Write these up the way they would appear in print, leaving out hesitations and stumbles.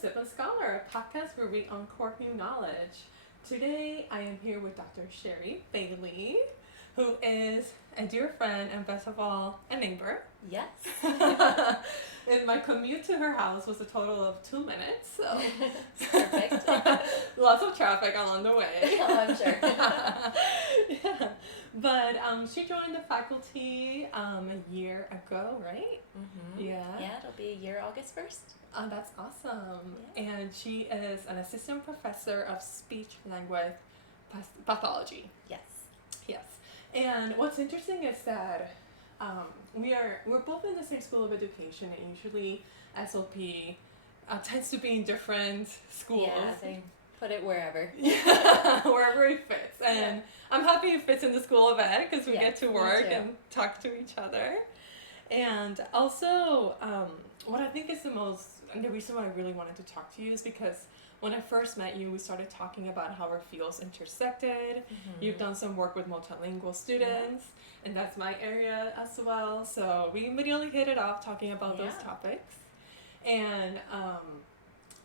Sip and Scholar, a podcast where we uncork new knowledge. Today, I am here with Dr. Sheri Bayley, who is a dear friend and best of all, a neighbor. Yes. And my commute to her house was a total of 2 minutes, so Perfect. lots of traffic along the way. Oh, I'm sure. Yeah. But she joined the faculty a year ago, right? Mm-hmm. Yeah. Yeah, it'll be a year August 1st. Oh, that's awesome. Yeah. And she is an assistant professor of speech-language pathology. Yes. Yes. And what's interesting is that we're both in the same school of education, and usually SLP tends to be in different schools. Yeah, they put it wherever. Yeah, wherever it fits. And I'm happy it fits in the School of Ed because we get to work and talk to each other. And also, what I think is the reason why I really wanted to talk to you is because when I first met you, we started talking about how our fields intersected. Mm-hmm. You've done some work with multilingual students, and that's my area as well. So we immediately hit it off talking about those topics. And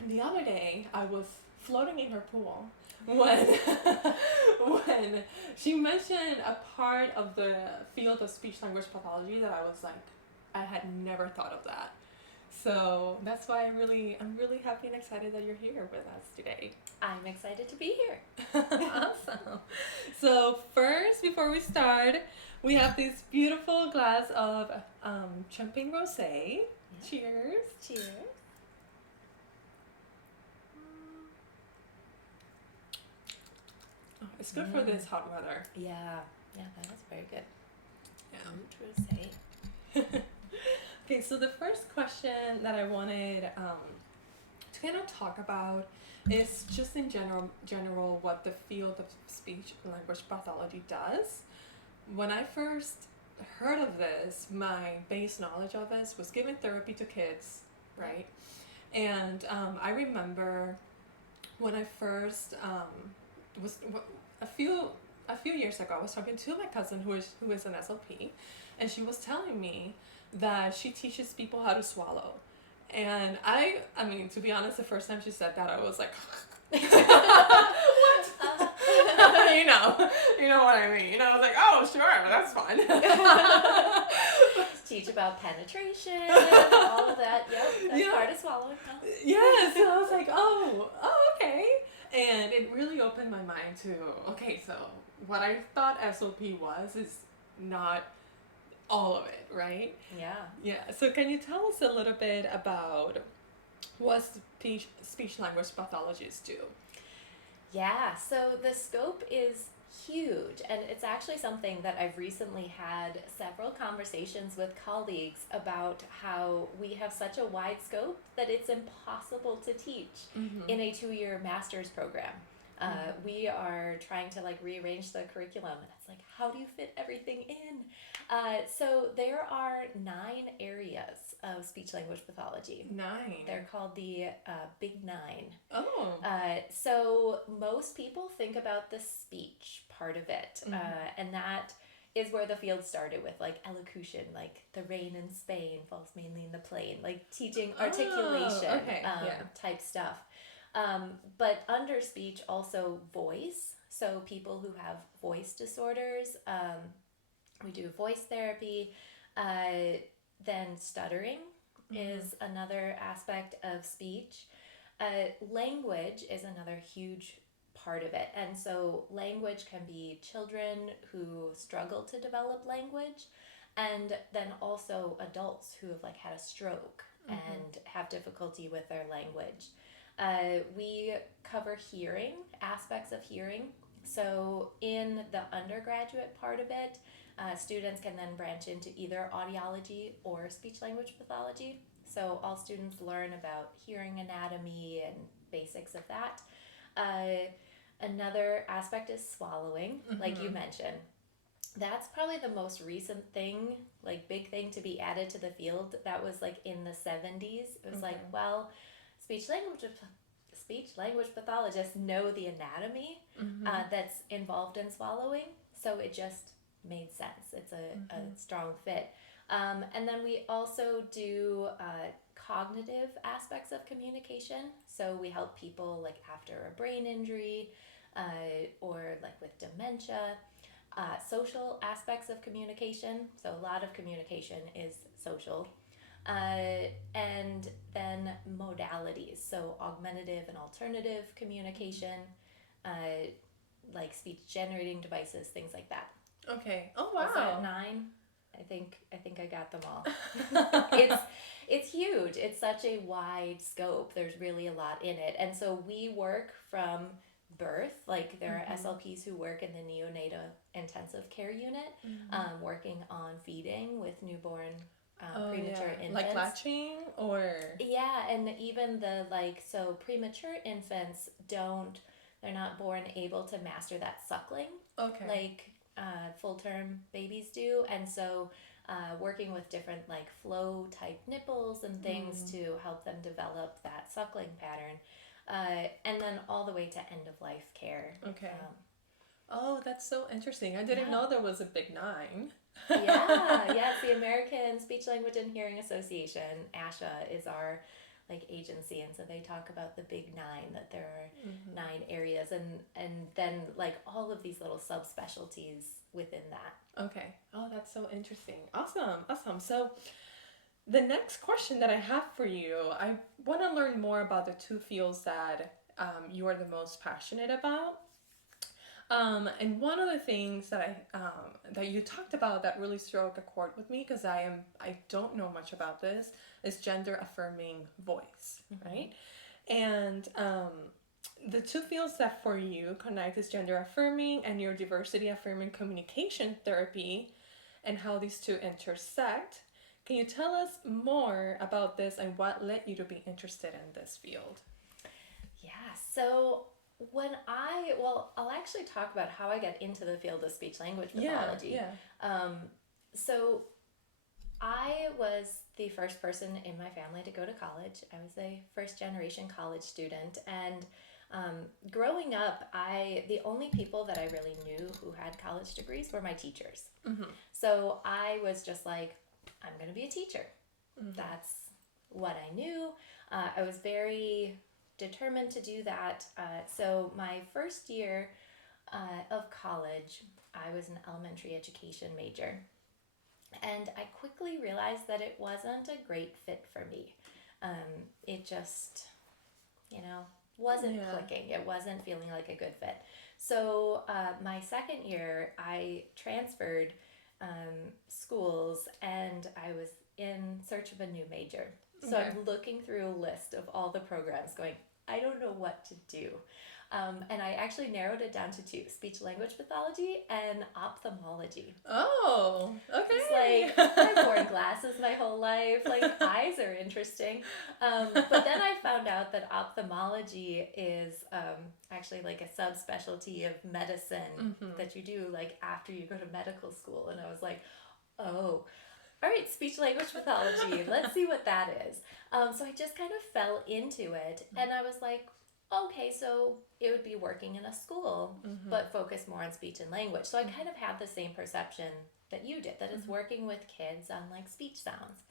the other day, I was floating in her pool when she mentioned a part of the field of speech-language pathology that I was like, I had never thought of that. So that's why I'm really happy and excited that you're here with us today. I'm excited to be here. Awesome. So first, before we start, we have this beautiful glass of champagne rosé. Yeah. Cheers. Cheers. Oh, it's good for this hot weather. Yeah, that is very good. Yeah. Rosé. Okay, so the first question that I wanted to kind of talk about is just in general what the field of speech-language pathology does. When I first heard of this, my base knowledge of this was giving therapy to kids, right? And I remember when I first was a few years ago, I was talking to my cousin who is an SLP, and she was telling me that she teaches people how to swallow. And I mean, to be honest, the first time she said that, I was like, what? You know what I mean. I was like, oh, sure, that's fun. Teach about penetration, all of that. Yep, that's part of swallowing. Yeah, so I was like, oh, okay. And it really opened my mind to, okay, so what I thought SLP was is not all of it, right? Yeah. So can you tell us a little bit about what speech-language pathologists do? Yeah, so the scope is huge, and it's actually something that I've recently had several conversations with colleagues about, how we have such a wide scope that it's impossible to teach in a 2-year master's program. We are trying to rearrange the curriculum, and it's like, how do you fit everything in? So there are 9 areas of speech-language pathology. 9? They're called the Big 9. Oh. So most people think about the speech part of it, and that is where the field started with elocution, the rain in Spain falls mainly in the plain, teaching articulation type stuff. But under speech, also voice. So people who have voice disorders, we do voice therapy. Then stuttering is another aspect of speech. Language is another huge part of it. And so language can be children who struggle to develop language, and then also adults who have had a stroke and have difficulty with their language. We cover hearing, aspects of hearing. So in the undergraduate part of it, students can then branch into either audiology or speech-language pathology. So all students learn about hearing anatomy and basics of that. Another aspect is swallowing, like you mentioned. That's probably the most recent thing, big thing to be added to the field. That was in the 70s. It was speech-language pathologists know the anatomy that's involved in swallowing, so it just made sense. It's a strong fit. And then we also do cognitive aspects of communication. So we help people like after a brain injury, or like with dementia. Social aspects of communication. So a lot of communication is social. And then modalities. So augmentative and alternative communication, like speech generating devices, things like that. Okay. Oh wow. Is that 9? I think I got them all. It's huge. It's such a wide scope. There's really a lot in it. And so we work from birth. Like there are SLPs who work in the neonatal intensive care unit, working on feeding with newborn premature infants. Like latching or? Yeah, and even the so premature infants they're not born able to master that suckling. Okay. Like full-term babies do. And so working with different like flow type nipples and things to help them develop that suckling pattern. And then all the way to end of life care. Okay. Oh, that's so interesting. I didn't know there was a big 9. It's the American Speech Language and Hearing Association. ASHA is our agency, and so they talk about the big 9, that there are 9 areas, and then all of these little subspecialties within that. Okay. Oh, that's so interesting. Awesome. So the next question that I have for you, I want to learn more about the 2 fields that you are the most passionate about. And one of the things that that you talked about that really struck a chord with me, because I don't know much about this, is gender-affirming voice, right? And the 2 fields that for you connect is gender-affirming and neurodiversity-affirming communication therapy, and how these 2 intersect. Can you tell us more about this and what led you to be interested in this field? Yeah, so I'll actually talk about how I got into the field of speech-language pathology. So I was the first person in my family to go to college. I was a first-generation college student, and growing up, the only people that I really knew who had college degrees were my teachers. So I was just like, I'm going to be a teacher. That's what I knew. I was very determined to do that. So my first year of college, I was an elementary education major. And I quickly realized that it wasn't a great fit for me. It just, wasn't clicking. It wasn't feeling like a good fit. So my second year, I transferred schools, and I was in search of a new major. So I'm looking through a list of all the programs going, I don't know what to do. And I actually narrowed it down to 2, speech-language pathology and ophthalmology. Oh, okay. It's I've worn glasses my whole life. Eyes are interesting. But then I found out that ophthalmology is actually a subspecialty of medicine that you do after you go to medical school. And I was like, oh, all right, speech-language pathology. Let's see what that is. So I just kind of fell into it, and I was like, okay, so it would be working in a school, but focus more on speech and language. So I kind of had the same perception that you did, that it's working with kids on speech sounds.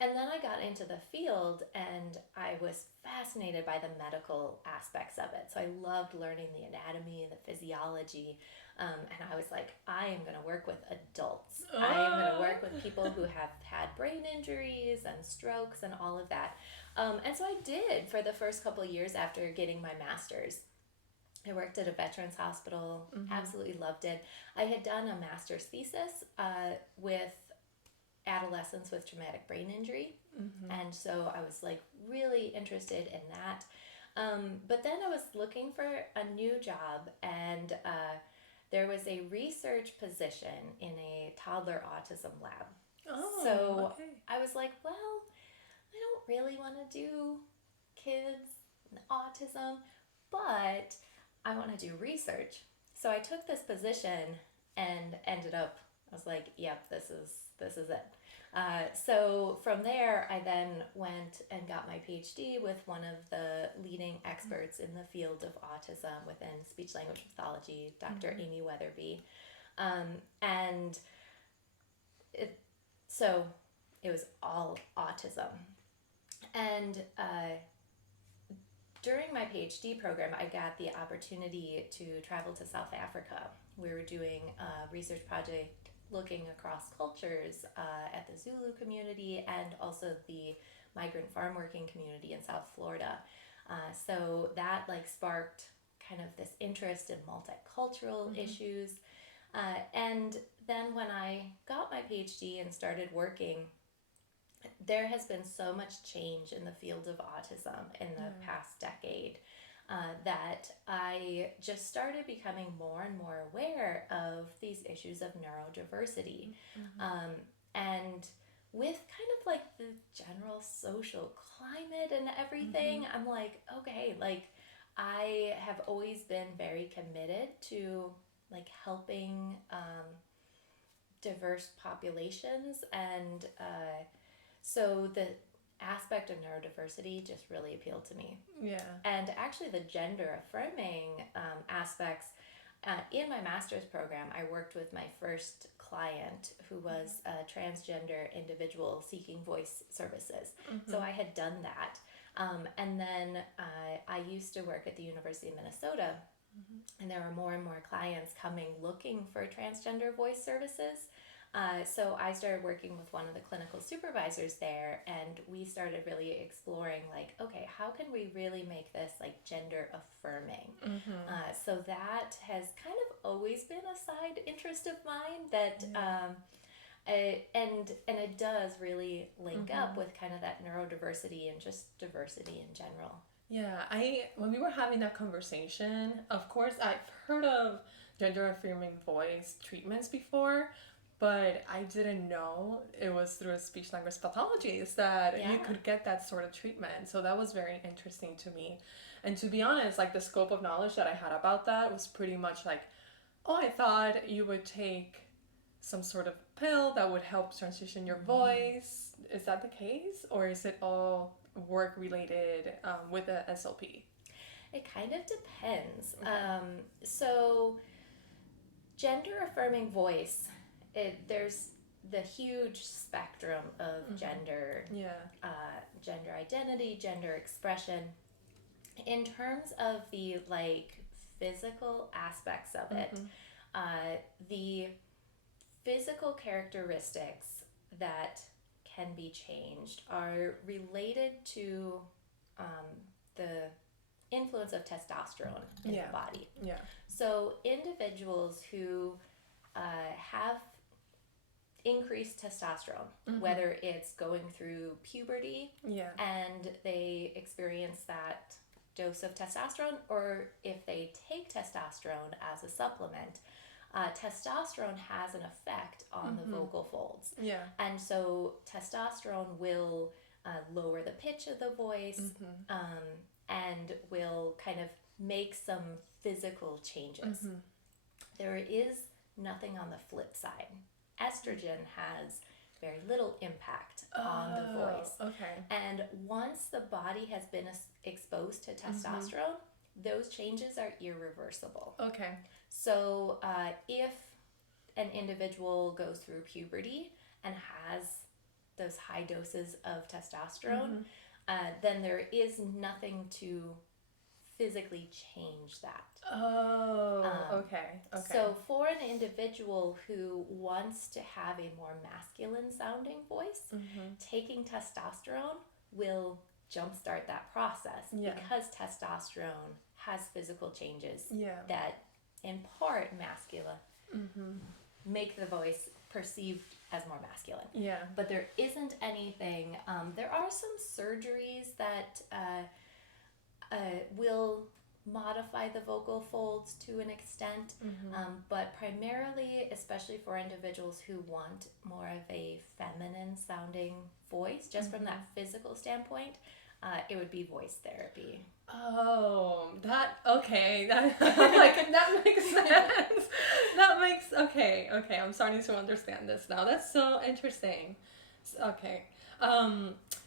And then I got into the field, and I was fascinated by the medical aspects of it. So I loved learning the anatomy, the physiology, and I was like, I am going to work with adults. I am going to work with people who have had brain injuries and strokes and all of that. And so I did for the first couple of years after getting my master's. I worked at a veterans hospital, absolutely loved it. I had done a master's thesis with adolescents with traumatic brain injury. And so I was really interested in that. But then I was looking for a new job, and there was a research position in a toddler autism lab. I was like, well, I don't really want to do kids and autism, but I want to do research. So I took this position and ended up, I was like, yep, this is it. So from there, I then went and got my PhD with one of the leading experts in the field of autism within speech-language pathology, Dr. Amy Weatherby. So it was all autism. And during my PhD program, I got the opportunity to travel to South Africa. We were doing a research project looking across cultures at the Zulu community and also the migrant farm working community in South Florida. So that like sparked kind of this interest in multicultural issues. And then when I got my PhD and started working, there has been so much change in the field of autism in the past decade that I just started becoming more and more aware of these issues of neurodiversity. And with kind of like the general social climate and everything, I'm like, okay, like I have always been very committed to like helping diverse populations, and so the aspect of neurodiversity just really appealed to me. Yeah. And actually the gender-affirming aspects, in my master's program, I worked with my first client who was a transgender individual seeking voice services. So I had done that. And then I used to work at the University of Minnesota, and there were more and more clients coming looking for transgender voice services. So I started working with one of the clinical supervisors there, and we started really exploring like, okay, how can we really make this like gender affirming? So that has kind of always been a side interest of mine that, and it does really link up with kind of that neurodiversity and just diversity in general. Yeah, when we were having that conversation, of course, I've heard of gender affirming voice treatments before, but I didn't know it was through a speech-language pathologist that you could get that sort of treatment. So that was very interesting to me. And to be honest, like the scope of knowledge that I had about that was pretty much like, oh, I thought you would take some sort of pill that would help transition your voice. Is that the case? Or is it all work related with the SLP? It kind of depends. So gender affirming voice, there's the huge spectrum of gender, gender identity, gender expression. In terms of the like physical aspects of it, the physical characteristics that can be changed are related to the influence of testosterone in the body. Yeah. So individuals who have increased testosterone, whether it's going through puberty and they experience that dose of testosterone, or if they take testosterone as a supplement, testosterone has an effect on the vocal folds. Yeah. And so testosterone will lower the pitch of the voice and will kind of make some physical changes. There is nothing on the flip side. Estrogen has very little impact on the voice. Okay. And once the body has been exposed to testosterone, those changes are irreversible. Okay. So if an individual goes through puberty and has those high doses of testosterone, then there is nothing to physically change that. Okay. So for an individual who wants to have a more masculine sounding voice, taking testosterone will jumpstart that process because testosterone has physical changes that in part make the voice perceived as more masculine. Yeah. But there isn't anything, there are some surgeries that will modify the vocal folds to an extent, but primarily, especially for individuals who want more of a feminine sounding voice, just from that physical standpoint, it would be voice therapy. Oh, okay. That that makes sense. Okay. I'm starting to understand this now. That's so interesting. Okay.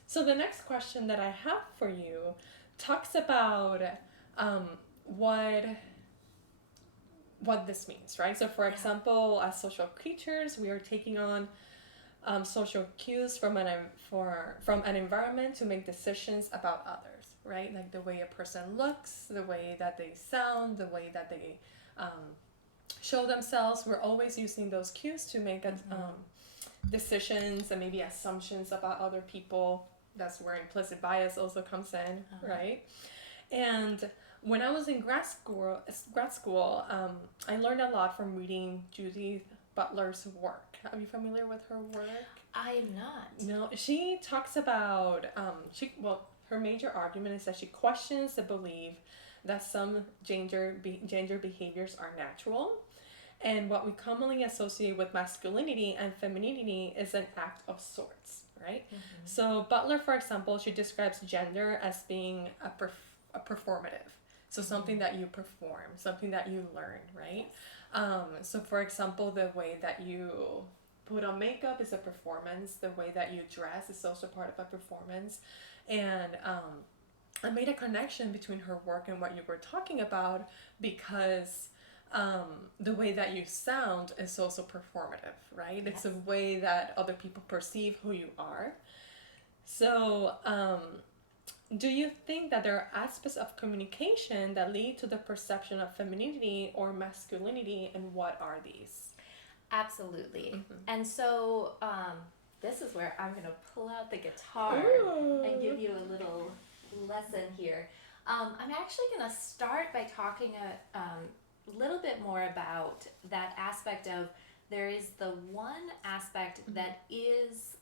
So the next question that I have for you talks about what this means, right? So for example, as social creatures, we are taking on social cues from an environment to make decisions about others, right? Like the way a person looks, the way that they sound, the way that they show themselves. We're always using those cues to make decisions and maybe assumptions about other people. That's where implicit bias also comes in, right? And when I was in grad school, I learned a lot from reading Judith Butler's work. Are you familiar with her work? I'm not. No, she talks about her major argument is that she questions the belief that some gender behaviors are natural, and what we commonly associate with masculinity and femininity is an act of sorts, right? So Butler, for example, she describes gender as being a performative. So something that you perform, something that you learn, right? So for example, the way that you put on makeup is a performance. The way that you dress is also part of a performance. And I made a connection between her work and what you were talking about because the way that you sound is also performative, right? It's a way that other people perceive who you are. So do you think that there are aspects of communication that lead to the perception of femininity or masculinity, and what are these? Absolutely. And so this is where I'm going to pull out the guitar and give you a little lesson here. I'm actually going to start by talking a little bit more about that aspect of there is the one aspect that is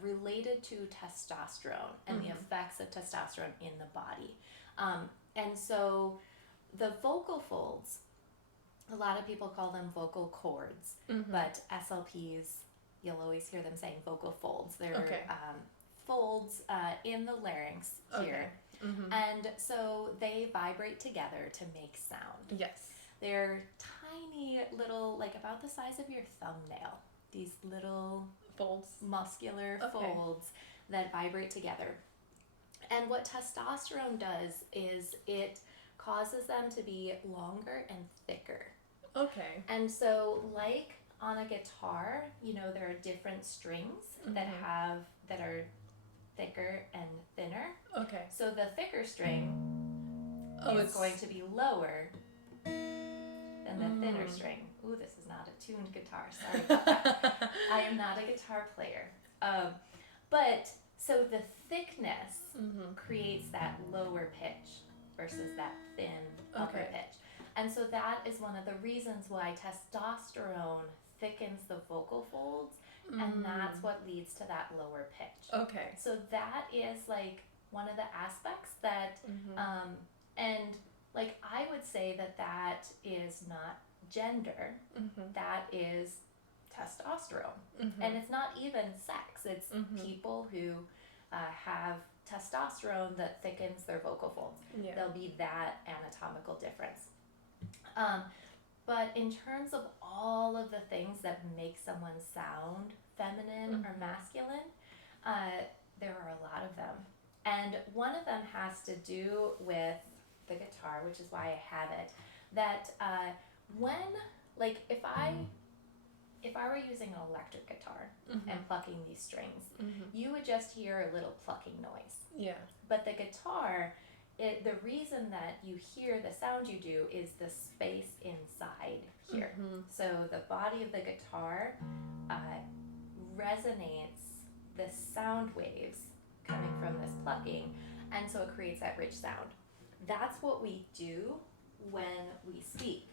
related to testosterone and the effects of testosterone in the body. And so the vocal folds, a lot of people call them vocal cords, but SLPs, you'll always hear them saying vocal folds. They're folds in the larynx here. And so they vibrate together to make sound. Yes. They're tiny little, like about the size of your thumbnail. These little folds, muscular folds that vibrate together. And what testosterone does is it causes them to be longer and thicker. Okay. And so like on a guitar, you know, there are different strings that are thicker and thinner. Okay. So the thicker string is going to be lower than the thinner string. Ooh, this is not a tuned guitar. Sorry about that. I am not a guitar player. But so the thickness creates that lower pitch versus that thin upper pitch. And so that is one of the reasons why testosterone thickens the vocal folds, and that's what leads to that lower pitch. Okay. So that is like one of the aspects that, and like I would say that is not gender, that is testosterone. And it's not even sex, it's people who have testosterone that thickens their vocal folds. Yeah. There'll be that anatomical difference. But in terms of all of the things that make someone sound feminine or masculine, there are a lot of them. And one of them has to do with the guitar, which is why I have it. That when, like, if I were using an electric guitar and plucking these strings, you would just hear a little plucking noise. Yeah. But the guitar, the reason that you hear the sound you do is the space inside here. So the body of the guitar resonates the sound waves coming from this plucking, and so it creates that rich sound. That's what we do when we speak.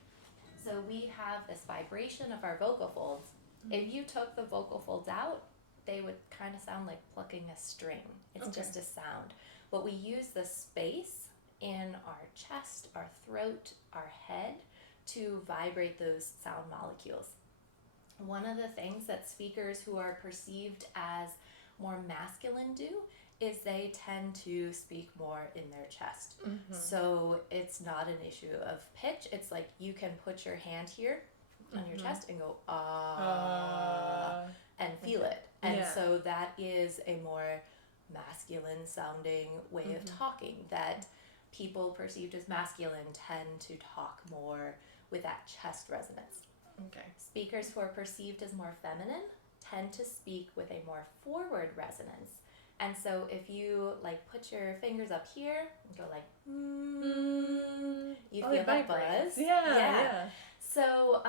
So we have this vibration of our vocal folds. If you took the vocal folds out, they would kind of sound like plucking a string. It's just a sound. But we use the space in our chest, our throat, our head to vibrate those sound molecules. One of the things that speakers who are perceived as more masculine do is they tend to speak more in their chest. So it's not an issue of pitch. It's like you can put your hand here on your chest and go, and feel it. And so that is a more masculine sounding way of talking, that people perceived as masculine tend to talk more with that chest resonance. Okay. Speakers who are perceived as more feminine tend to speak with a more forward resonance. And so if you like put your fingers up here and go like, you feel that buzz. Yeah. So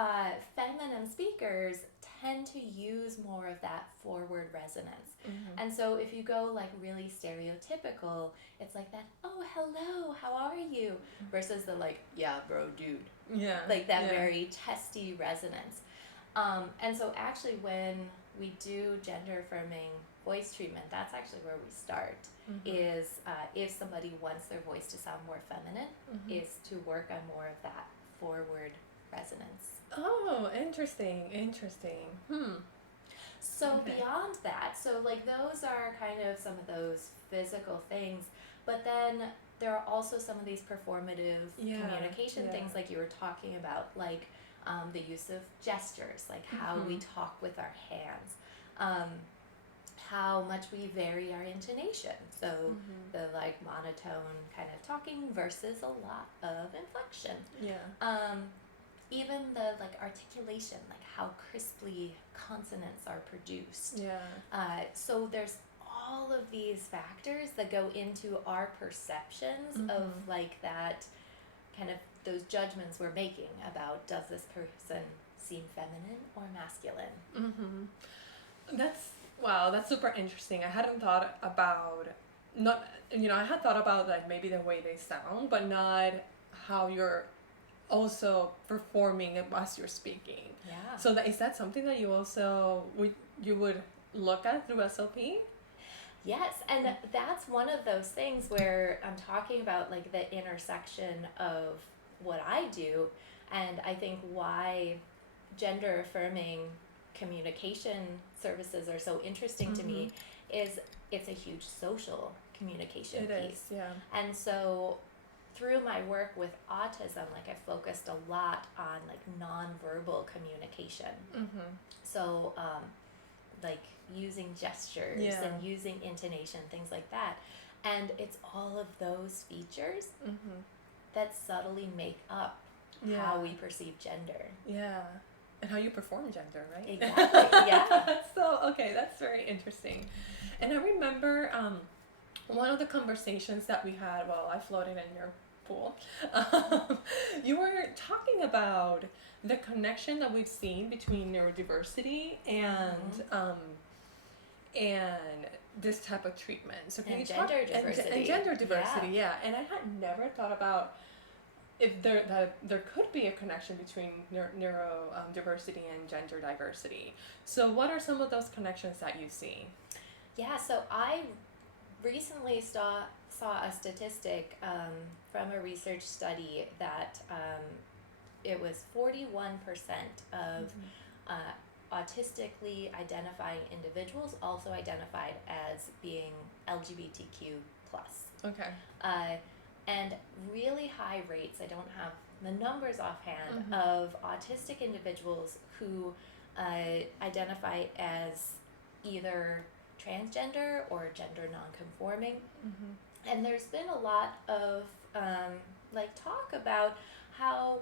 feminine speakers tend to use more of that forward resonance. And so if you go like really stereotypical, it's like that, oh, hello, how are you? Versus the like, yeah, bro, dude. Yeah. Like that very testy resonance. And so actually when we do gender affirming voice treatment, that's actually where we start. Is if somebody wants their voice to sound more feminine, is to work on more of that forward resonance. Oh, interesting. So beyond that, so like those are kind of some of those physical things, but then there are also some of these performative communication things like you were talking about, like the use of gestures, like how we talk with our hands, how much we vary our intonation. So the like monotone kind of talking versus a lot of inflection. Even the like articulation, like how crisply consonants are produced. So there's all of these factors that go into our perceptions of like that kind of those judgments we're making about, does this person seem feminine or masculine? That's super interesting. I hadn't thought about I had thought about like maybe the way they sound, but not how you're also performing as you're speaking. So is that something that you also would look at through SLP? Yes, and that's one of those things where I'm talking about like the intersection of what I do, and I think why gender affirming communication services are so interesting to me is it's a huge social communication piece. And so through my work with autism, like I focused a lot on like nonverbal communication. So like using gestures and using intonation, things like that. And it's all of those features that subtly make up how we perceive gender. And how you perform gender, right? Exactly, So, okay, that's very interesting. And I remember one of the conversations that we had while I floated in your pool, you were talking about the connection that we've seen between neurodiversity and this type of treatment. So can you talk gender diversity. And gender diversity, And I had never thought about if there could be a connection between neurodiversity and gender diversity. So what are some of those connections that you see? So I recently saw a statistic from a research study that it was 41% of autistically identifying individuals also identified as being LGBTQ+. And really high rates, I don't have the numbers offhand, of autistic individuals who identify as either transgender or gender nonconforming. And there's been a lot of like talk about how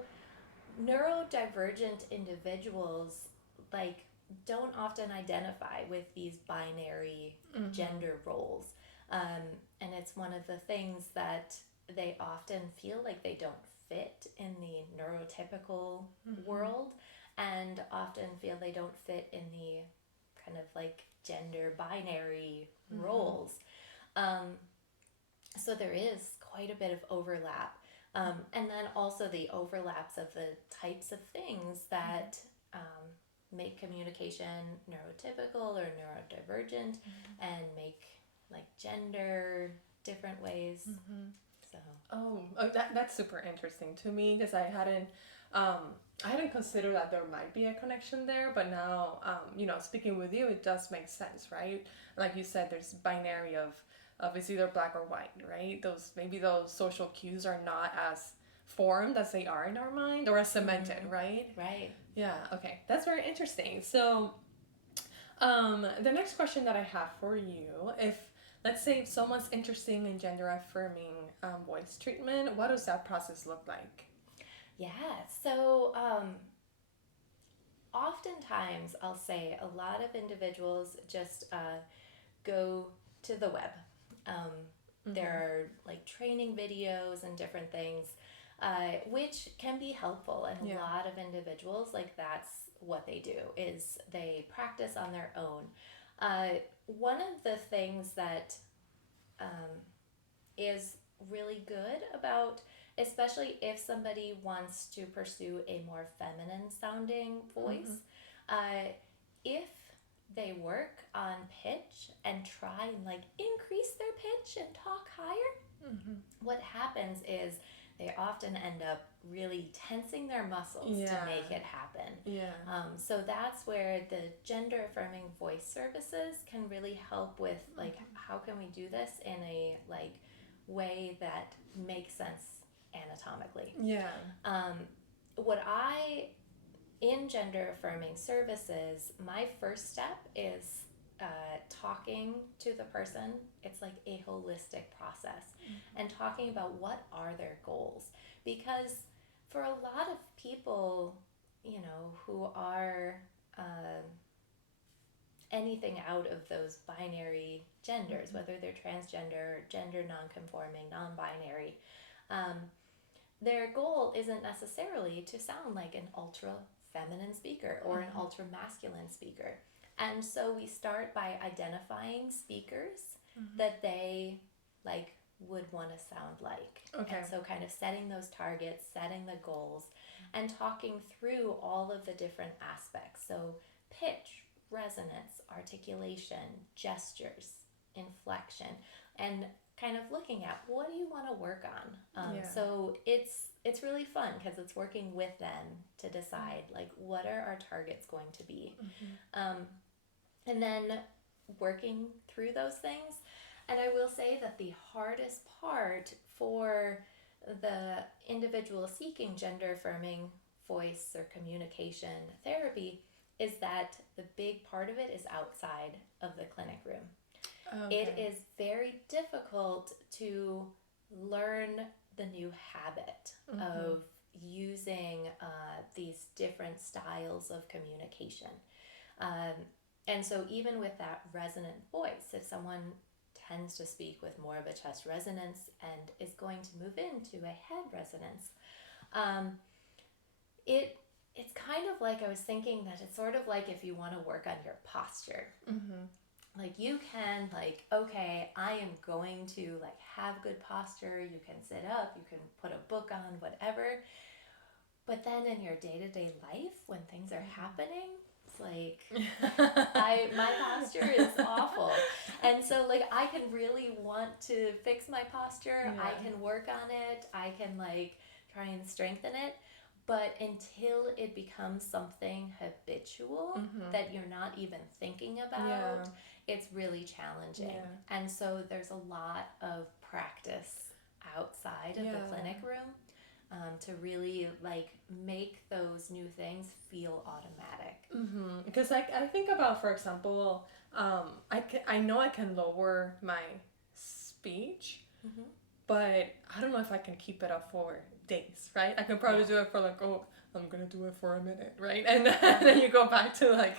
neurodivergent individuals like don't often identify with these binary gender roles. And it's one of the things that they often feel like they don't fit in the neurotypical world, and often feel they don't fit in the kind of like gender binary roles. So there is quite a bit of overlap. And then also the overlaps of the types of things that make communication neurotypical or neurodivergent and make like gender different ways. So that's super interesting to me, because I hadn't considered that there might be a connection there, but now speaking with you, it does make sense, right? Like you said, there's binary of it's either black or white, right? Those social cues are not as formed as they are in our mind, or as cemented, right? Yeah, okay, that's very interesting. So the next question that I have for you, let's say if someone's interested in gender affirming voice treatment, what does that process look like? So oftentimes oftentimes I'll say a lot of individuals just go to the web. There are like training videos and different things, which can be helpful. And a lot of individuals, like that's what they do, is they practice on their own. One of the things that is really good about, especially if somebody wants to pursue a more feminine sounding voice, if they work on pitch and try and like increase their pitch and talk higher, what happens is they often end up really tensing their muscles to make it happen. So that's where the gender affirming voice services can really help with like how can we do this in a like way that makes sense anatomically. In gender affirming services, my first step is talking to the person. It's like a holistic process, and talking about what are their goals, because for a lot of people, you know, who are anything out of those binary genders, whether they're transgender, gender non-conforming, non-binary, their goal isn't necessarily to sound like an ultra feminine speaker or an ultra masculine speaker. And so we start by identifying speakers that they like would want to sound like. And so kind of setting those targets, setting the goals, and talking through all of the different aspects. So pitch, resonance, articulation, gestures, inflection, and kind of looking at what do you want to work on. So it's really fun because it's working with them to decide like what are our targets going to be, and then working through those things. And I will say that the hardest part for the individual seeking gender affirming voice or communication therapy is that the big part of it is outside of the clinic room. It is very difficult to learn the new habit of using these different styles of communication. And so even with that resonant voice, if someone tends to speak with more of a chest resonance and is going to move into a head resonance, it's kind of like, I was thinking that it's sort of like if you want to work on your posture. Like you can like, okay, I am going to like have good posture. You can sit up, you can put a book on, whatever. But then in your day-to-day life, when things are happening, it's like my posture is awful. And so like I can really want to fix my posture. I can work on it. I can like try and strengthen it. But until it becomes something habitual that you're not even thinking about, it's really challenging. And so there's a lot of practice outside of the clinic room to really like make those new things feel automatic. Because like I think about, for example, I know I can lower my speech, but I don't know if I can keep it up for days, right? I can probably do it for like, I'm gonna do it for a minute, right? And then you go back to like,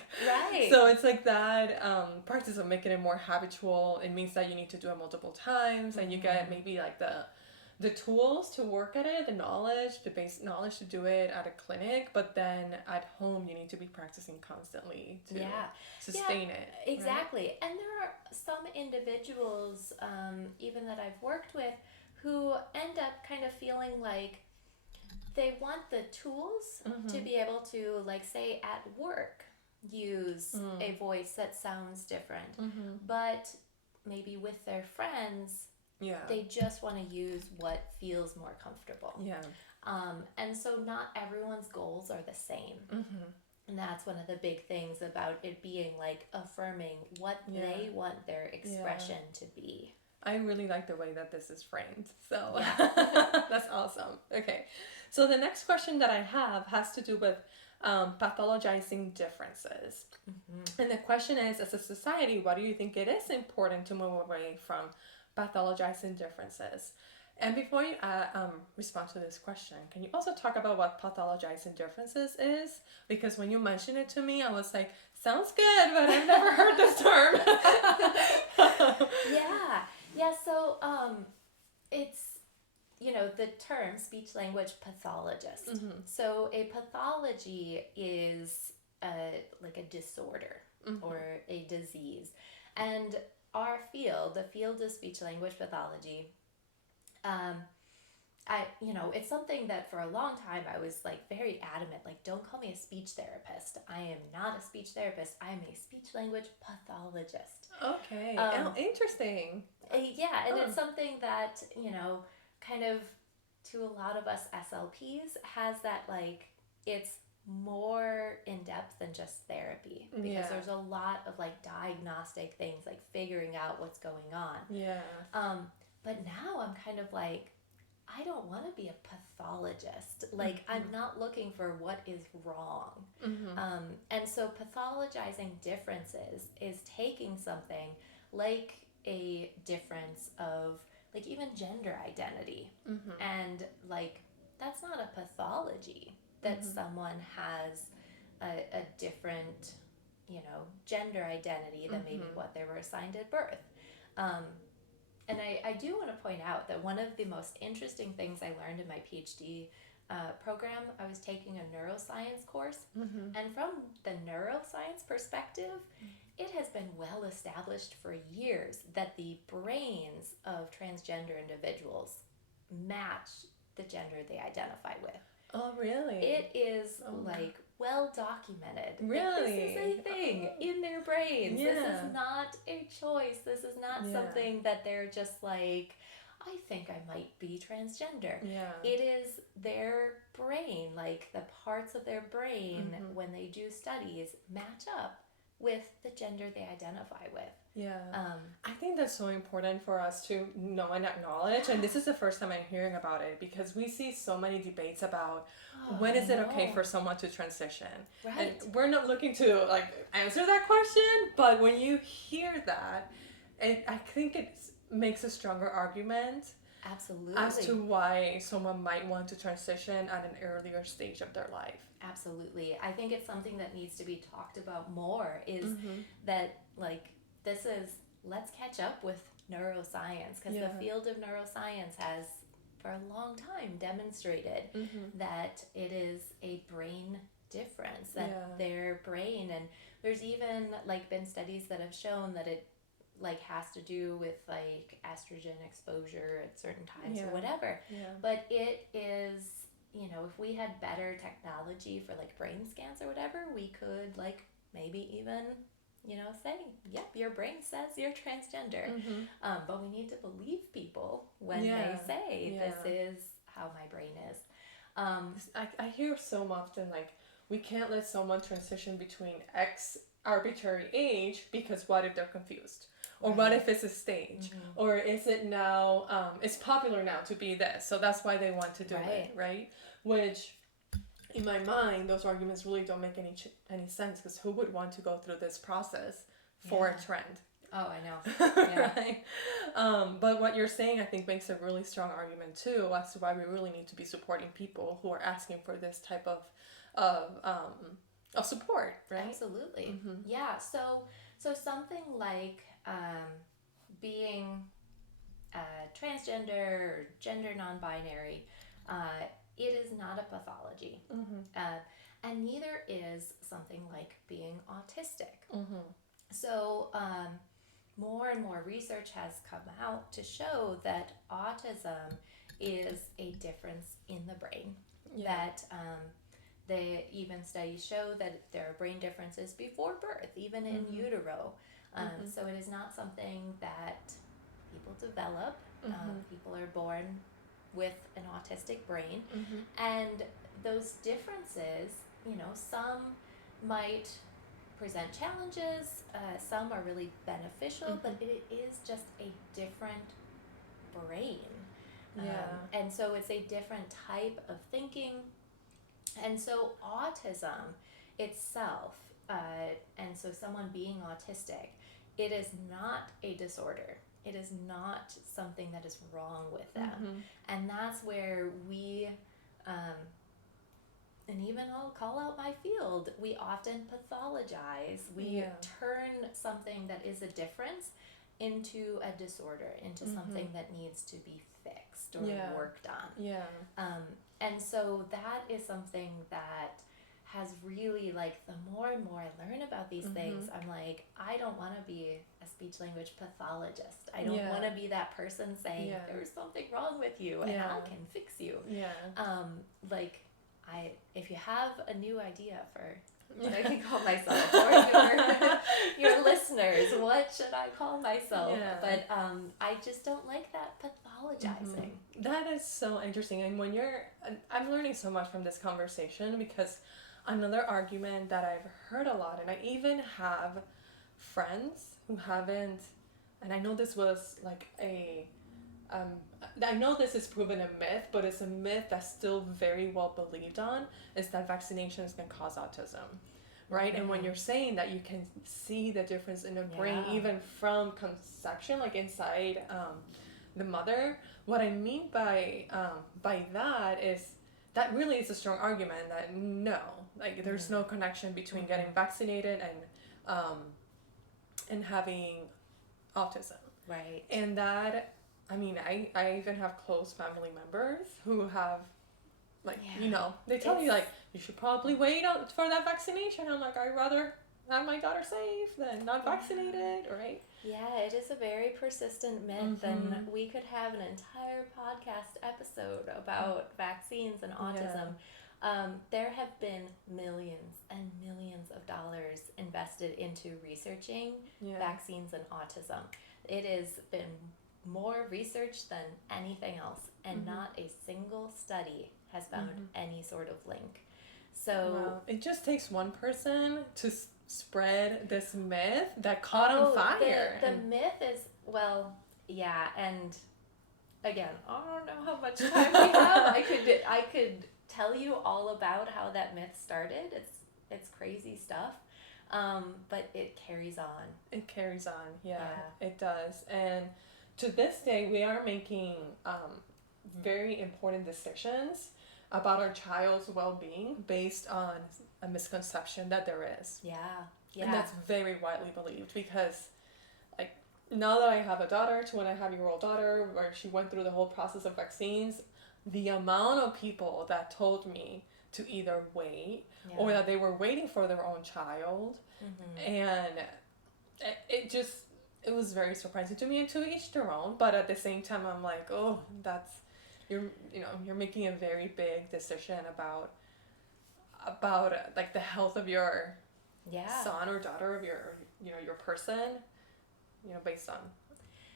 so it's like that practice of making it more habitual. It means that you need to do it multiple times, and you get maybe like the tools to work at it, the basic knowledge to do it at a clinic, but then at home you need to be practicing constantly to sustain it. Exactly. Right? And there are some individuals, even that I've worked with, who end up kind of feeling like they want the tools to be able to, like, say at work, use a voice that sounds different, but maybe with their friends, they just want to use what feels more comfortable. And so not everyone's goals are the same. And that's one of the big things about it being like affirming what they want their expression to be. I really like the way that this is framed. So that's awesome. Okay. So the next question that I have has to do with pathologizing differences. And the question is, as a society, why do you think it is important to move away from pathologizing differences? And before you respond to this question, can you also talk about what pathologizing differences is? Because when you mentioned it to me, I was like, sounds good, but I've never heard this term. Yeah. So it's, the term speech language pathologist. Mm-hmm. So a pathology is like a disorder or a disease. And our field, the field of speech language pathology, it's something that for a long time I was like very adamant, like, don't call me a speech therapist. I am not a speech therapist. I'm a speech language pathologist. Okay. Interesting. Yeah, and it's something that, kind of to a lot of us SLPs has that, like, it's more in depth than just therapy, because there's a lot of like diagnostic things, like figuring out what's going on. Yeah. But now I'm kind of like, I don't want to be a pathologist. Like, I'm not looking for what is wrong. And so pathologizing differences is taking something like a difference of, like, even gender identity. And, like, that's not a pathology that someone has a different, gender identity than maybe what they were assigned at birth. And I do want to point out that one of the most interesting things I learned in my PhD program, I was taking a neuroscience course. And from the neuroscience perspective, it has been well established for years that the brains of transgender individuals match the gender they identify with. Oh, really? It is well documented. Really? Like, this is a thing in their brains. Yeah. This is not a choice. This is not something that they're just like, I think I might be transgender. Yeah. It is their brain, like the parts of their brain when they do studies match up with the gender they identify with. Yeah. I think that's so important for us to know and acknowledge. And this is the first time I'm hearing about it, because we see so many debates about when is it okay for someone to transition. Right. And we're not looking to like answer that question, but when you hear that, I think it makes a stronger argument. Absolutely. As to why someone might want to transition at an earlier stage of their life. Absolutely. I think it's something that needs to be talked about more, is that, like, let's catch up with neuroscience, because the field of neuroscience has for a long time demonstrated that it is a brain difference, that their brain, and there's even like been studies that have shown that it like has to do with like estrogen exposure at certain times or whatever. But it is, if we had better technology for like brain scans or whatever, we could like maybe even say, yep, your brain says you're transgender. But we need to believe people when they say this is how my brain is. I hear so often like, we can't let someone transition between X arbitrary age, because what if they're confused? Or what if it's a stage? Or is it now, it's popular now to be this, so that's why they want to do it, right? Which, in my mind, those arguments really don't make any sense, because who would want to go through this process for a trend? Oh, I know. Yeah. Right? But what you're saying, I think, makes a really strong argument too, as to why we really need to be supporting people who are asking for this type of support, right? Absolutely. Yeah. So something like being transgender or gender non-binary, it is not a pathology, and neither is something like being autistic. So more and more research has come out to show that autism is a difference in the brain. That even studies show that there are brain differences before birth, even in utero. So it is not something that people develop. People are born with an autistic brain. And those differences, some might present challenges, some are really beneficial, but it is just a different brain. And so it's a different type of thinking. And so autism itself, and so someone being autistic, it is not a disorder. it is not something that is wrong with them. And that's where we, and even I'll call out my field, we often pathologize. We turn something that is a difference into a disorder, into something that needs to be fixed or worked on. And so that is something that has really, like, the more and more I learn about these things, I'm like, I don't want to be a speech language pathologist. I don't want to be that person saying there's something wrong with you and I can fix you. Like, if you have a new idea for what I can call myself, or your listeners, what should I call myself? But I just don't like that pathologizing. That is so interesting. And when I'm learning so much from this conversation, because another argument that I've heard a lot, and I even have friends who haven't, and I know this was like I know this is proven a myth, but it's a myth that's still very well believed on, is that vaccinations can cause autism, right? And when you're saying that you can see the difference in the brain even from conception, like inside the mother, what I mean by that is that really is a strong argument that no, like there's no connection between getting vaccinated and having autism. Right. And that, I mean, I even have close family members who have, like, they tell you, like, you should probably wait out for that vaccination. I'm like, I'd rather have my daughter safe than not vaccinated, right? Yeah, it is a very persistent myth, and we could have an entire podcast episode about vaccines and autism. There have been millions and millions of dollars invested into researching vaccines and autism. It has been more research than anything else, and not a single study has found any sort of link. So it just takes one person to spread this myth that caught on fire. The myth is, and again, I don't know how much time we have. I could tell you all about how that myth started. It's crazy stuff. But it carries on. It carries on, it does. And to this day, we are making very important decisions about our child's well-being based on a misconception that there is. And that's very widely believed because, like, now that I have a daughter, 2.5-year-old daughter, where she went through the whole process of vaccines, the amount of people that told me to either wait or that they were waiting for their own child, and it was very surprising to me, and to each their own. But at the same time, I'm like, oh, you're making a very big decision about like the health of your son or daughter, of your person, based on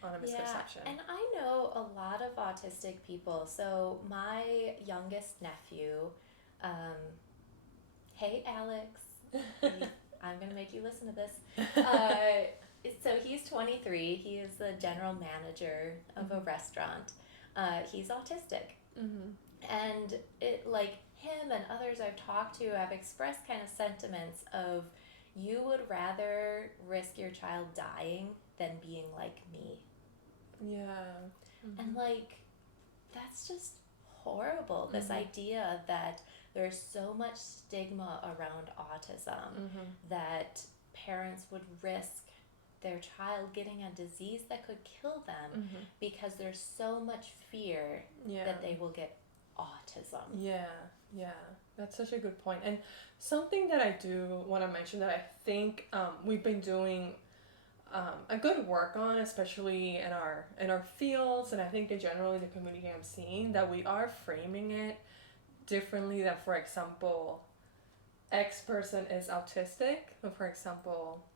a misconception. And I know a lot of autistic people. So my youngest nephew, hey Alex, I'm gonna make you listen to this. So he's 23. He is the general manager of a restaurant. He's autistic, and it, like, him and others I've talked to have expressed kind of sentiments of, you would rather risk your child dying than being like me. And, like, that's just horrible. This idea that there's so much stigma around autism that parents would risk their child getting a disease that could kill them because there's so much fear that they will get autism. That's such a good point. And something that I do want to mention that I think we've been doing a good work on, especially in our fields, and I think in generally the community I'm seeing, that we are framing it differently than, for example, X person is autistic, or for example,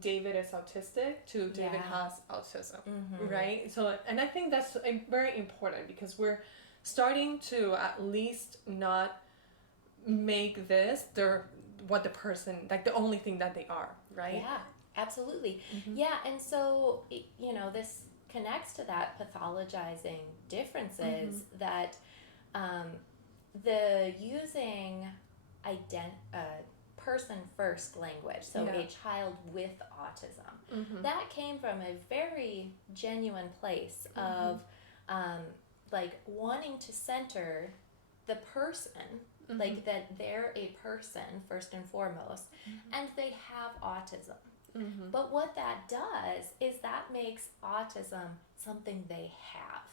David is autistic to David has autism, right? So, and I think that's very important because we're starting to at least not make this what the person, like, the only thing that they are, right? Yeah, absolutely. And so, this connects to that pathologizing differences that the using person first language, so Yeah. a child with autism. Mm-hmm. That came from a very genuine place of like wanting to center the person, like that they're a person first and foremost, and they have autism. But what that does is that makes autism something they have.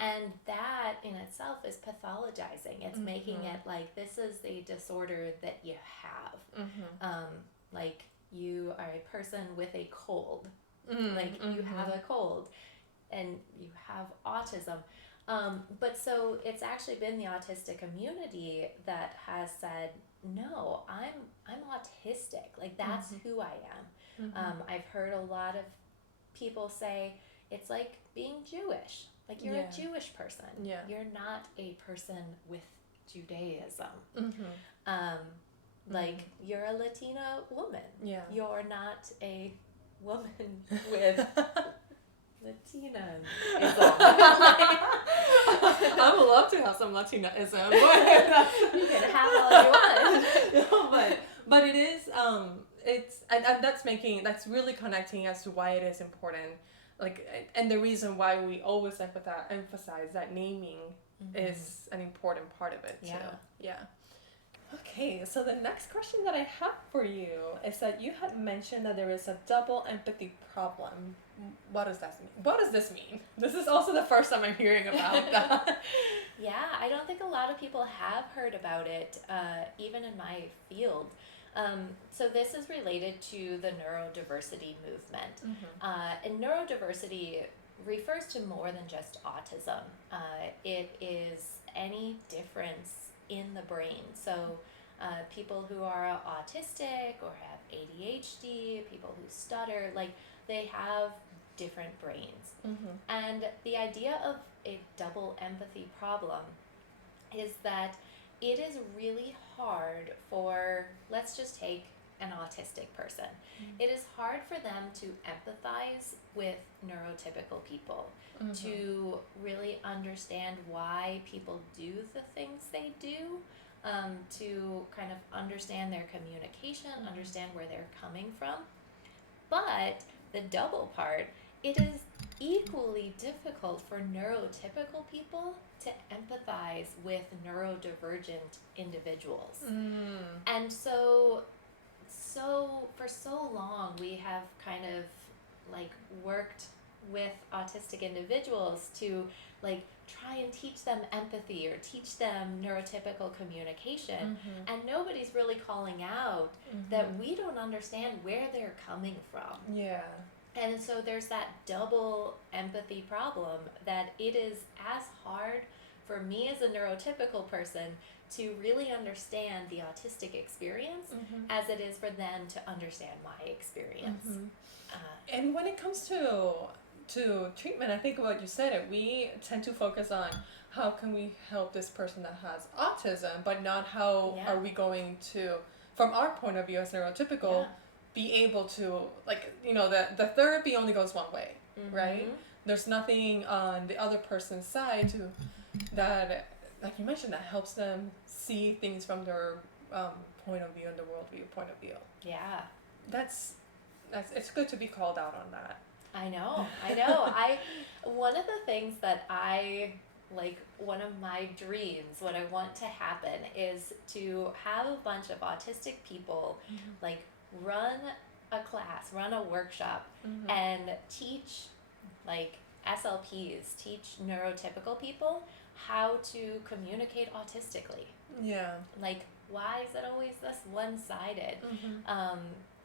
And that in itself is pathologizing. It's making it like, this is the disorder that you have. Like, you are a person with a cold. Like, you have a cold and you have autism. But so it's actually been the autistic community that has said, no, I'm autistic. Like, that's who I am. I've heard a lot of people say it's like being Jewish. Like, you're a Jewish person. Yeah. You're not a person with Judaism. Like, you're a Latina woman. Yeah. You're not a woman with Latinaism. I would love to have some Latinaism. You can have all you want. But it is it's and that's really connecting as to why it is important, like, and the reason why we always emphasize that naming is an important part of it too. Yeah. Okay, so the next question that I have for you is that you had mentioned that there is a double empathy problem. What does that mean? What does this mean? This is also the first time I'm hearing about that. Yeah, I don't think a lot of people have heard about it, even in my field. So this is related to the neurodiversity movement. And neurodiversity refers to more than just autism. It is any difference in the brain. So people who are autistic or have ADHD, people who stutter, like, they have different brains. And the idea of a double empathy problem is that it is really hard for, let's just take an autistic person. It is hard for them to empathize with neurotypical people, to really understand why people do the things they do, to kind of understand their communication, understand where they're coming from. But the double part, it is equally difficult for neurotypical people to empathize with neurodivergent individuals. And so for so long we have kind of like worked with autistic individuals to like try and teach them empathy or teach them neurotypical communication, and nobody's really calling out that we don't understand where they're coming from. Yeah. And so there's that double empathy problem, that it is as hard for me as a neurotypical person to really understand the autistic experience as it is for them to understand my experience. And when it comes to treatment, I think what you said, we tend to focus on how can we help this person that has autism, but not how are we going to, from our point of view as neurotypical, be able to, like, you know, the therapy only goes one way, right? There's nothing on the other person's side to that, like you mentioned, that helps them see things from their point of view and the worldview point of view. Yeah. That's it's good to be called out on that. I know. One of the things that one of my dreams, what I want to happen, is to have a bunch of autistic people like run a class, run a workshop, and teach like SLPs, teach neurotypical people how to communicate autistically. Yeah. Like, why is it always this one-sided?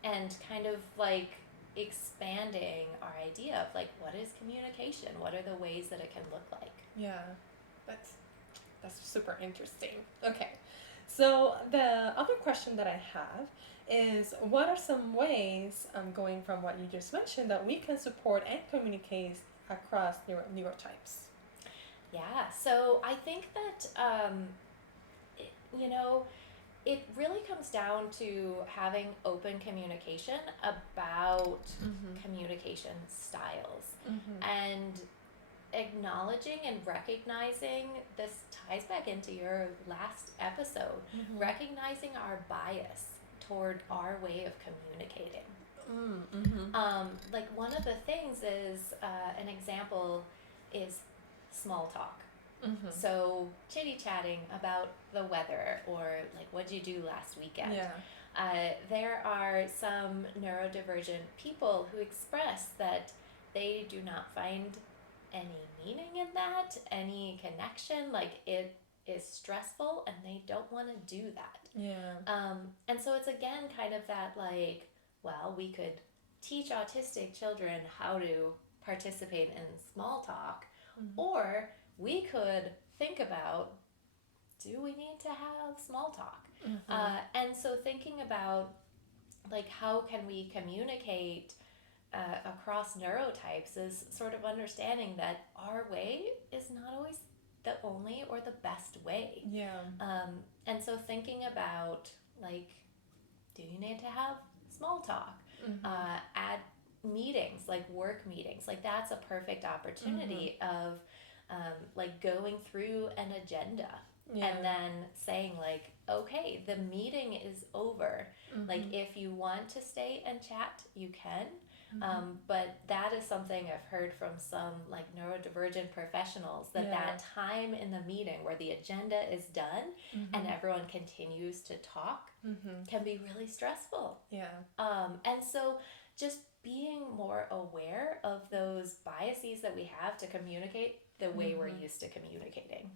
And kind of like expanding our idea of like, what is communication? What are the ways that it can look like? Yeah, that's super interesting. Okay, so the other question that I have is, what are some ways, going from what you just mentioned, that we can support and communicate across neurotypes? Yeah, so I think that, it really comes down to having open communication about communication styles, and acknowledging and recognizing, this ties back into your last episode, recognizing our bias toward our way of communicating. Mm-hmm. Like one of the things is an example is small talk. Mm-hmm. So chitty chatting about the weather or like what'd you do last weekend. Yeah. There are some neurodivergent people who express that they do not find any meaning in that, any connection. Like it is stressful and they don't want to do that. Yeah. And so it's again kind of that like, well, we could teach autistic children how to participate in small talk, or we could think about, do we need to have small talk? And so thinking about like how can we communicate across neurotypes is sort of understanding that our way is not always the only or the best way. Yeah. And so thinking about like, do you need to have small talk at meetings, like work meetings? Like that's a perfect opportunity of like going through an agenda and then saying like, okay, the meeting is over. Like if you want to stay and chat, you can. But that is something I've heard from some like neurodivergent professionals that that time in the meeting where the agenda is done and everyone continues to talk can be really stressful. Yeah. And so just being more aware of those biases that we have to communicate the way we're used to communicating.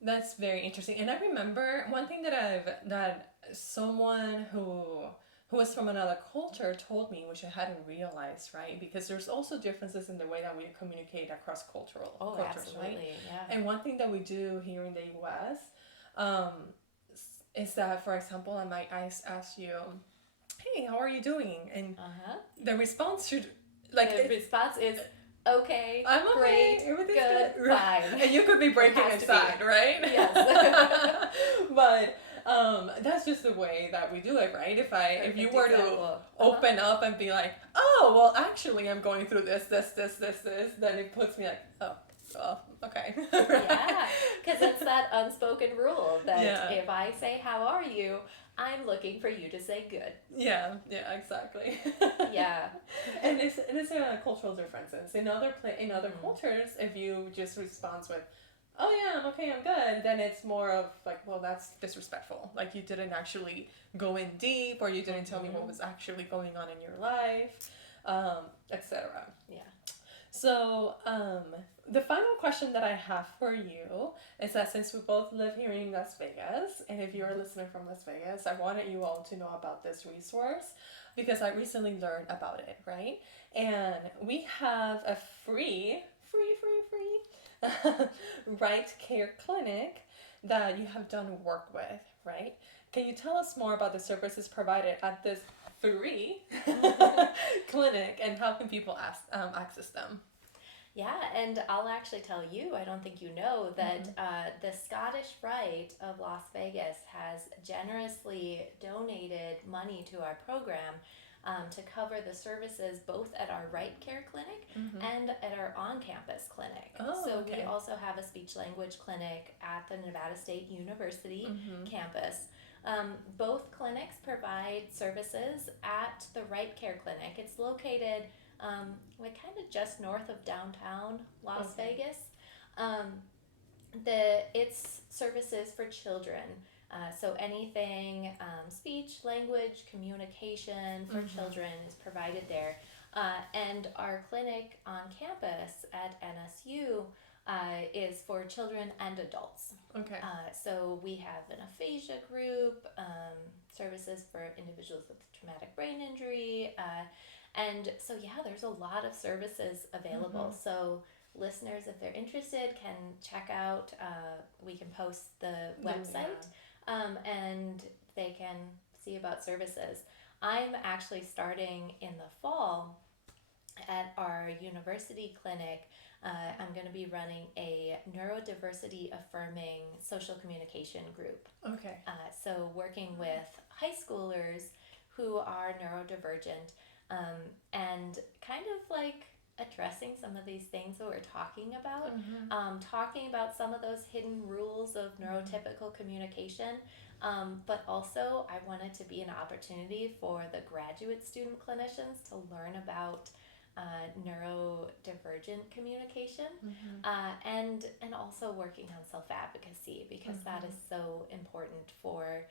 That's very interesting. And I remember one thing that someone who was from another culture told me, which I hadn't realized, right? Because there's also differences in the way that we communicate across cultures, absolutely, right? Yeah. And one thing that we do here in the US is that, for example, I might ask you, hey, how are you doing? And the response should, like... The response is, okay, I'm okay, great, good, fine. And you could be breaking inside, right? Yes. But that's just the way that we do it, right? If you were to open up and be like, oh, well, actually, I'm going through this, then it puts me like, oh, okay. Yeah, because it's that unspoken rule that if I say, how are you, I'm looking for you to say good. Yeah, exactly. Yeah. And it's cultural differences. In other cultures, if you just respond with, oh yeah, I'm okay, I'm good, then it's more of like, well, that's disrespectful. Like you didn't actually go in deep, or you didn't tell me what was actually going on in your life, etc. Yeah. So, the final question that I have for you is that since we both live here in Las Vegas, and if you're a listener from Las Vegas, I wanted you all to know about this resource because I recently learned about it, right? And we have a free Right Care Clinic that you have done work with, right? Can you tell us more about the services provided at this free clinic and how can people access them? Yeah, and I'll actually tell you, I don't think you know, that the Scottish Rite of Las Vegas has generously donated money to our program to cover the services both at our Right Care Clinic and at our on-campus clinic. We also have a speech-language clinic at the Nevada State University campus. Both clinics provide services at the Right Care Clinic. It's located like kind of just north of downtown Las Vegas. It's services for children. So anything speech, language, communication for children is provided there. And our clinic on campus at NSU is for children and adults. Okay. So we have an aphasia group, services for individuals with traumatic brain injury, and so there's a lot of services available. So listeners, if they're interested, can check out, we can post the website, and they can see about services. I'm actually starting in the fall at our university clinic. I'm going to be running a neurodiversity affirming social communication group. Okay. So working with high schoolers who are neurodivergent, and kind of like addressing some of these things that we're talking about, Mm-hmm. talking about some of those hidden rules of neurotypical communication. But also, I want it to be an opportunity for the graduate student clinicians to learn about neurodivergent communication, and also working on self-advocacy, because that is so important for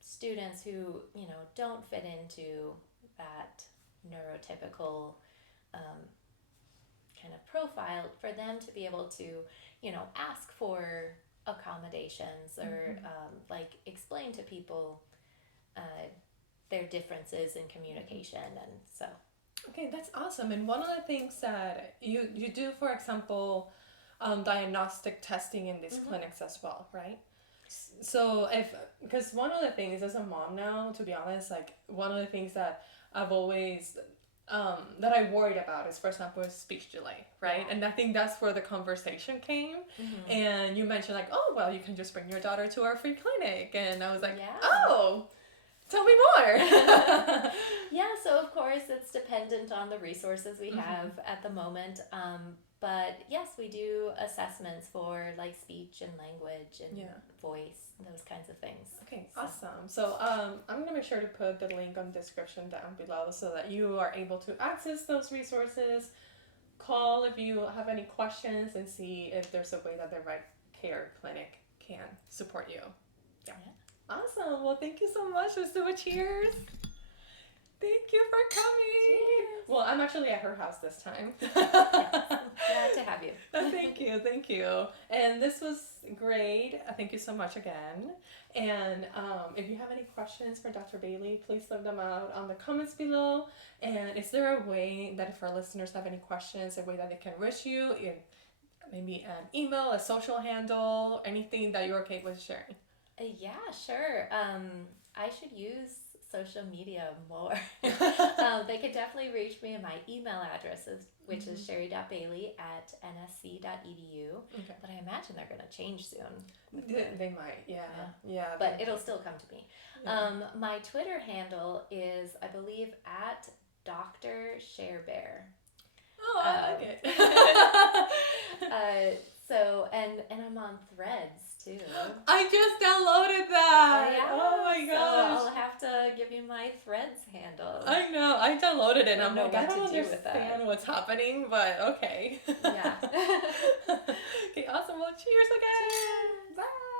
students who, you know, don't fit into that neurotypical kind of profile, for them to be able to, you know, ask for accommodations, or like explain to people their differences in communication. And so Okay, that's awesome. And one of the things that you do, for example, diagnostic testing in these clinics as well, right? So because one of the things as a mom now, to be honest, like one of the things that I've always that I worried about is, for example, speech delay, right? Yeah. And I think that's where the conversation came. And you mentioned like, oh, well, you can just bring your daughter to our free clinic. And I was like, oh, tell me more. Yeah, so of course it's dependent on the resources we have at the moment. But yes, we do assessments for like speech and language and voice, those kinds of things. Okay, awesome. So I'm going to make sure to put the link on the description down below so that you are able to access those resources. Call if you have any questions and see if there's a way that the Right Care Clinic can support you. Yeah. Awesome. Well, thank you so much. Let's do a cheers. Thank you for coming. Cheers. Well, I'm actually at her house this time. Yes. Glad to have you. Thank you. And this was great. Thank you so much again. And if you have any questions for Dr. Bayley, please leave them out on the comments below. And is there a way that if our listeners have any questions, a way that they can reach you, in maybe an email, a social handle, anything that you're okay with sharing? Yeah, sure. I should use social media more. They can definitely reach me at my email addresses, which is sheri.bayley@nsc.edu. Okay. But I imagine they're going to change soon. They might, yeah. But it'll still come to me. Yeah. My Twitter handle is, I believe, at Dr. Sharebear. Oh, I like it. So, and I'm on Threads too. I just downloaded that. Yeah, oh my so gosh. I'll have to give you my Threads handle. I know. I downloaded it and I'm like, I don't do with that. understand what's happening, but okay. Yeah. Okay, awesome. Well, cheers again. Cheers. Bye.